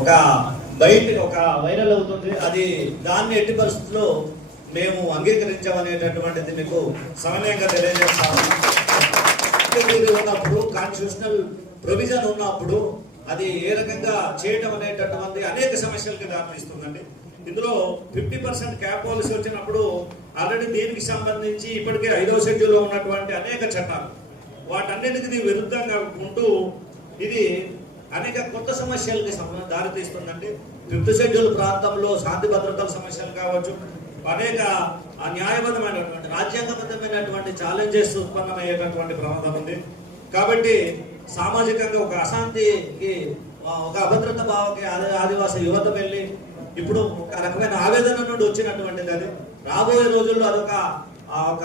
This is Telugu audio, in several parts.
ఒక బయట ఒక వైరల్ అవుతుంది అది దాన్ని ఎట్టి పరిస్థితుల్లో మేము అంగీకరించామనేటటువంటిది మీకు సమన్వయంగా తెలియజేస్తాము. మీరు ఉన్నప్పుడు కాన్స్టిట్యూషనల్ ప్రొవిజన్ ఉన్నప్పుడు అది ఏ రకంగా చేయడం అనేటటువంటి అనేక సమస్యలకి దారితీస్తుందండి. ఇందులో ఫిఫ్టీ పర్సెంట్ క్యాప్ పాలసీ వచ్చినప్పుడు ఆల్రెడీ దీనికి సంబంధించి ఇప్పటికే ఐదవ షెడ్యూల్లో ఉన్నటువంటి అనేక చట్టాలు. వాటన్నిటికీ విరుద్ధంగా ఉంటూ ఇది అనేక కొత్త సమస్యలకి సంబంధం దారితీస్తుందండి. ఫిఫ్త్ షెడ్యూల్ ప్రాంతంలో శాంతి భద్రతల సమస్యలు కావచ్చు అనేక ఆ న్యాయబద్ధమైనటువంటి రాజ్యాంగబద్ధమైనటువంటి ఛాలెంజెస్ ఉత్పన్నమయ్యేటటువంటి ప్రమాదం ఉంది. కాబట్టి సామాజికంగా ఒక అశాంతికి ఒక అభద్రత భావకి ఆది- ఆదివాసీ యువత వెళ్ళి ఇప్పుడు ఒక రకమైన ఆవేదన నుండి వచ్చినటువంటిది అది. రాబోయే రోజుల్లో అదొక ఆ, ఒక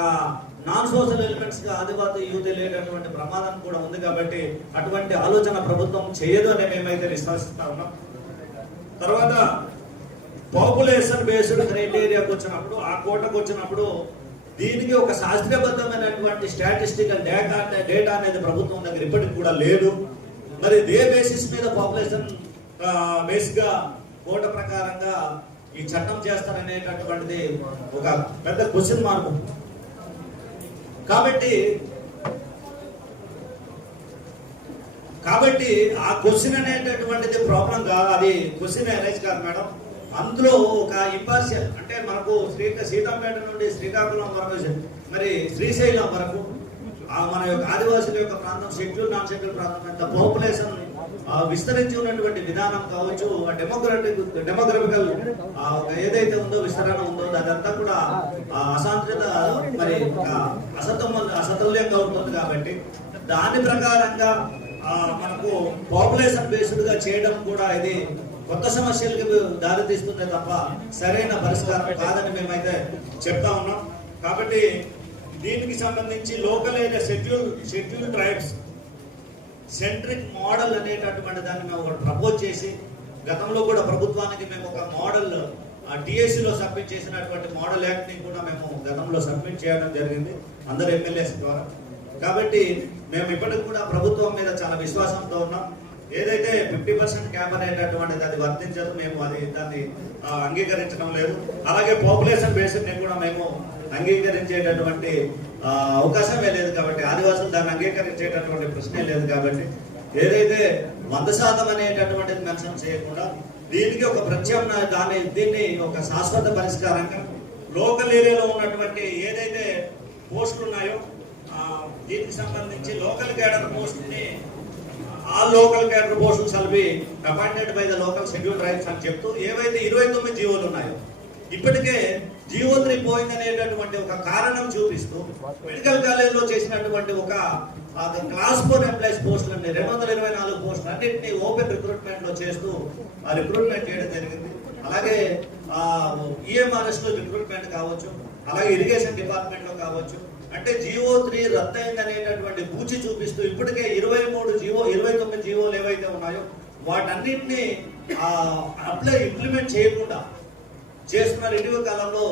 నాన్ సోషల్ ఎలిమెంట్స్గా ఆదివాసీ యూత్ వెళ్ళేటటువంటి ప్రమాదం కూడా ఉంది కాబట్టి అటువంటి ఆలోచన ప్రభుత్వం చేయదు అని మేమైతే విశ్వసిస్తా ఉన్నాం. తర్వాత పాపులేషన్ బేస్డ్ క్రైటీరియాకి వచ్చినప్పుడు ఆ కోటకు వచ్చినప్పుడు దీనికి ఒక శాస్త్రీయబద్ధమైనటువంటి స్టాటిస్టికల్ డేటా డేటా అనేది ప్రభుత్వం దగ్గర ఇప్పటికి కూడా లేదు. మరి దే బేసిస్ మీద పాపులేషన్ బేస్గా కోట ప్రకారంగా ఈ చట్టం చేస్తారనేటటువంటిది ఒక పెద్ద క్వశ్చన్ మార్క్ కాబట్టి కాబట్టి ఆ క్వశ్చన్ అనేటటువంటిది ప్రాబ్లం కాదు. అది క్వశ్చన్ అరైజ్ కాదు మేడం. అందులో ఒక ఇంపార్షియల్ అంటే మనకు శ్రీ సీతాపేట నుండి శ్రీకాకుళం వరకు మరి శ్రీశైలం వరకు మన యొక్క ఆదివాసుల యొక్క ప్రాంతం షెడ్యూల్ నాన్ షెడ్యూల్ ప్రాంతం ఎంత పాపులేషన్ విస్తరించి ఉన్నటువంటి విధానం కావచ్చు ఆ డెమోక్రటిక్ డెమోగ్రఫికల్ ఏదైతే ఉందో విస్తరణ ఉందో అదంతా కూడా ఆ మరి ఒక అసతం అసతుల్యంగా ఉంటుంది కాబట్టి దాని ప్రకారంగా ఆ, మనకు పాపులేషన్ బేస్డ్గా చేయడం కూడా ఇది కొత్త సమస్యలకు దారితీస్తుంది తప్ప సరైన పరిష్కారం కాదని మేమైతే చెప్తా ఉన్నాం. కాబట్టి దీనికి సంబంధించి local area schedule schedule tribes centric model అనేటటువంటి దాన్ని మేము ఒకటి ప్రపోజ్ చేసి గతంలో కూడా ప్రభుత్వానికి మేము ఒక మోడల్ డిఎస్సిలో సబ్మిట్ చేసినటువంటి మోడల్ యాక్ట్ని కూడా మేము గతంలో సబ్మిట్ చేయడం జరిగింది అందరు ఎమ్మెల్యేస్ ద్వారా. కాబట్టి మేము ఇప్పటికి కూడా ప్రభుత్వం మీద చాలా విశ్వాసంతో ఉన్నాం. ఏదైతే ఫిఫ్టీ పర్సెంట్ క్యాప్ అనేటటువంటిది అది వర్తించదు మేము అది దాన్ని అంగీకరించడం లేదు. అలాగే పాపులేషన్ బేస్డ్ని కూడా మేము అంగీకరించేటటువంటి అవకాశమే లేదు కాబట్టి ఆదివాసులు దాన్ని అంగీకరించేటటువంటి ప్రశ్నే లేదు కాబట్టి ఏదైతే వంద శాతం అనేటటువంటిది మెన్షన్ చేయకుండా దీనికి ఒక ప్రత్యామ్నాయ దాని దీన్ని ఒక శాశ్వత పరిష్కారంగా లోకల్ ఏరియాలో ఉన్నటువంటి ఏదైతే పోస్టులు ఉన్నాయో దీనికి సంబంధించి లోకల్ క్యాడర్ పోస్ట్ని ఆ లోకల్ క్యాడర్ పోస్టులు shall be appointed by the local schedule rights అని చెప్తూ ఏవైతే ఇరవై తొమ్మిది జీవోలు ఉన్నాయో ఇప్పటికే జీవో త్రీ పోయిందనేటటువంటి ఒక కారణం చూపిస్తూ మెడికల్ కాలేజ్లో చేసినటువంటి ఒక క్లాస్ ఫోర్ ఎంప్లాయీస్ పోస్టులు అన్ని రెండు వందల ఇరవై నాలుగు పోస్టులు అన్నింటినీ ఓపెన్ రిక్రూట్మెంట్లో చేస్తూ ఆ రిక్రూట్మెంట్ చేయడం జరిగింది. అలాగే ఆ ఈఎంఆర్ఎస్లో రిక్రూట్మెంట్ కావచ్చు అలాగే ఇరిగేషన్ డిపార్ట్మెంట్లో కావచ్చు. అంటే జియో త్రీ రద్దయింది అనేటటువంటి పూచి చూపిస్తూ ఇప్పటికే ఇరవై మూడు జియో ఇరవై తొమ్మిది జియోలు ఏవైతే ఉన్నాయో వాటన్నిటిని అప్లై ఇంప్లిమెంట్ చేయకుండా చేస్తున్నారు ఇటీవల కాలంలో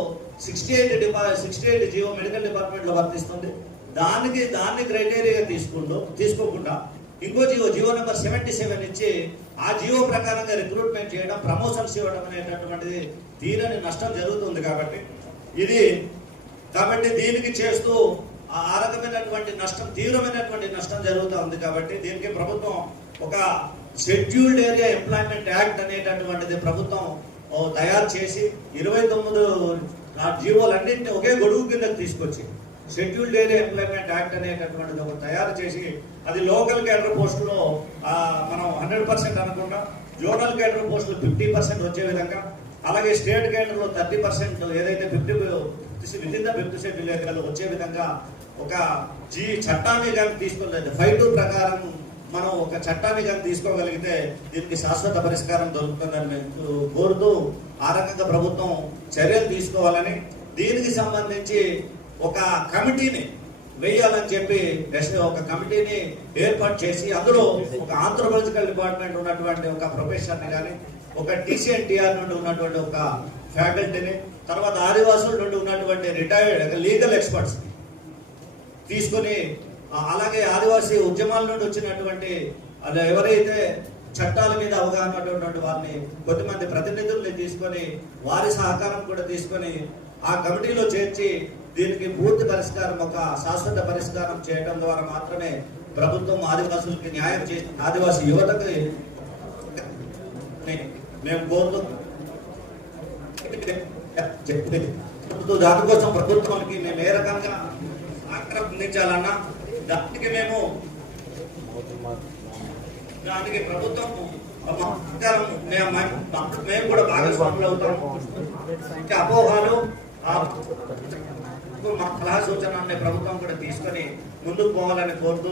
సిక్స్టీ ఎయిట్ డిపా సిక్స్టీ ఎయిట్ జియో మెడికల్ డిపార్ట్మెంట్లో వర్తిస్తుంది దానికి దాన్ని క్రైటీరియా తీసుకుంటూ తీసుకోకుండా ఇంకో GO GO number seventy seven ఇచ్చి ఆ జియో ప్రకారంగా రిక్రూట్మెంట్ చేయడం ప్రమోషన్స్ ఇవ్వడం అనేటటువంటిది తీరని నష్టం జరుగుతుంది కాబట్టి ఇది కాబట్టి దీనికి చేస్తూ ఆ రకమైనటువంటి నష్టం తీవ్రమైనటువంటి నష్టం జరుగుతూ ఉంది కాబట్టి దీనికి ప్రభుత్వం ఒక షెడ్యూల్డ్ ఏరియా ఎంప్లాయ్మెంట్ యాక్ట్ అనేటటువంటిది ప్రభుత్వం తయారు చేసి ఇరవై తొమ్మిది జీవోలన్నింటినీ ఒకే గొడుగు కిందకి తీసుకొచ్చి షెడ్యూల్ ఏరియా ఎంప్లాయ్మెంట్ యాక్ట్ అనేటటువంటిది ఒకటి తయారు చేసి అది లోకల్ కేడర్ పోస్టులో మనం హండ్రెడ్ పర్సెంట్ అనుకుంటాం. జోనల్ క్యాడర్ పోస్టులు ఫిఫ్టీ పర్సెంట్ వచ్చే విధంగా అలాగే స్టేట్ కేడర్లో థర్టీ పర్సెంట్ ఏదైతే fifty with in the fifth schedule ఏరియాలో వచ్చే విధంగా ఒక జీ చట్టాన్ని కానీ తీసుకోలేదు ఫైవ్ టూ ప్రకారం మనం ఒక చట్టాన్ని కానీ తీసుకోగలిగితే దీనికి శాశ్వత పరిష్కారం దొరుకుతుందని మేము కోరుతూ ఆ రకంగా ప్రభుత్వం చర్యలు తీసుకోవాలని దీనికి సంబంధించి ఒక కమిటీని వేయాలని చెప్పి ఒక కమిటీని ఏర్పాటు చేసి అందులో ఒక ఆంథ్రోపాలజికల్ డిపార్ట్మెంట్ ఉన్నటువంటి ఒక ప్రొఫెసర్ని కానీ ఒక టీసీఎన్టీఆర్ నుండి ఉన్నటువంటి ఒక ఫ్యాకల్టీని తర్వాత ఆదివాసుల నుండి ఉన్నటువంటి రిటైర్డ్ లీగల్ ఎక్స్పర్ట్స్ తీసుకొని అలాగే ఆదివాసీ ఉద్యమాల నుండి వచ్చినటువంటి ఎవరైతే చట్టాల మీద అవగాహన ఉన్నటువంటి వారిని కొద్దిమంది ప్రతినిధుల్ని తీసుకొని వారి సహకారం కూడా తీసుకొని ఆ కమిటీలో చేర్చి దీనికి పూర్తి పరిష్కారం ఒక శాశ్వత పరిష్కారం చేయడం ద్వారా మాత్రమే ప్రభుత్వం ఆదివాసులకి న్యాయం చేసి ఆదివాసీ యువతకి మేము కోరుతూ. దానికోసం ప్రభుత్వానికి మేము ఏ రకంగా ఆక్రమించాలన్నా దానికి మేము దానికి ప్రభుత్వం మేము మేము కూడా భాగస్వాములు అవుతాము ఇంకా అపోహాలు మా సలహా సూచనల్ని ప్రభుత్వం కూడా తీసుకొని ముందుకు పోవాలని కోరుతూ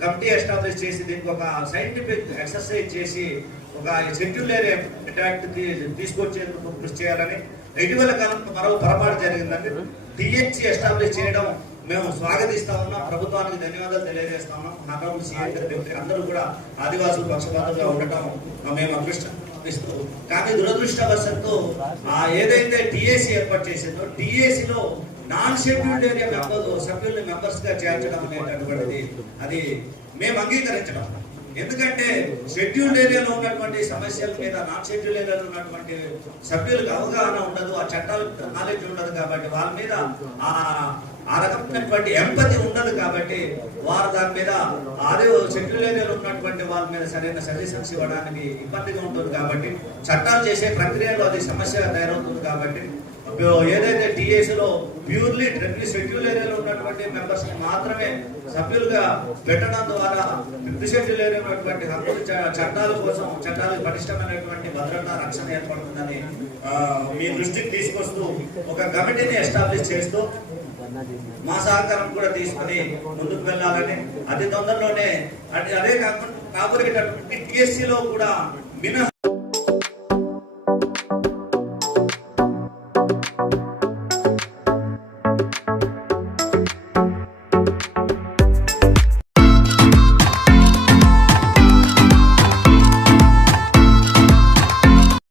కమిటీ ఎస్టాబ్లిష్ చేసి దీనికి ఒక సైంటిఫిక్ ఎక్సర్సైజ్ చేసి ఒక షెడ్యూల్ ఏరియా తీసుకొచ్చేందుకు కృషి చేయాలని ఇటీవల కాలంలో మరో పొరపాటు జరిగిందండి. టిహెచ్సి ఎస్టాబ్లిష్ చేయడం మేము స్వాగతిస్తా ఉన్నాం ప్రభుత్వానికి ధన్యవాదాలు తెలియజేస్తా ఉన్నాం నగరం సీఎం అందరూ కూడా ఆదివాసులు పక్షపాతంగా ఉండటం మేము అదృష్టం కానీ దురదృష్టవశంతో ఆ ఏదైతే టిఏసి ఏర్పాటు చేసిందో టిఏసి లో నాన్ షెడ్యూల్డ్ ఏరియా మెంబర్ సభ్యుల్ని మెంబర్స్గా చేర్చడం అనేటటువంటిది అది మేము అంగీకరించడం. ఎందుకంటే షెడ్యూల్డ్ ఏరియాలో ఉన్నటువంటి సమస్యల మీద నాన్ షెడ్యూల్ ఏరియాలో ఉన్నటువంటి సభ్యులకు అవగాహన ఉండదు ఆ చట్టాల నాలెడ్జ్ ఉండదు కాబట్టి వాళ్ళ మీద ఆ ఆ రకమైనటువంటి ఎంపతి ఉండదు కాబట్టి వారు దాని మీద అదే షెడ్యూల్ ఉన్నటువంటి వాళ్ళ మీద సరైన సజెషన్స్ ఇవ్వడానికి ఇబ్బందిగా ఉంటుంది కాబట్టి చట్టాలు చేసే ప్రక్రియలో అది సమస్య తయారవుతుంది కాబట్టి ఏదైతే టీఏసీలో లో ప్యూర్లీ ట్రిపుల్ షెడ్యూల్ ఏరియాలో ఉన్నటువంటి మెంబర్స్ మాత్రమే సభ్యులుగా పెట్టడం ద్వారా ట్రిపుల్ షెడ్యూల్ ఏరియా ఉన్నటువంటి హక్కులు చట్టాల కోసం చట్టాలకు పటిష్టమైనటువంటి భద్రత రక్షణ ఏర్పడుతుందని మీ దృష్టికి తీసుకొస్తూ ఒక కమిటీని ఎస్టాబ్లిష్ చేస్తూ మా సహకారం కూడా తీసుకుని ముందుకు వెళ్ళాలని అతి తొందరలోనే అదే కాకుండా కాబోయేటటువంటి TSC లో కూడా మినహా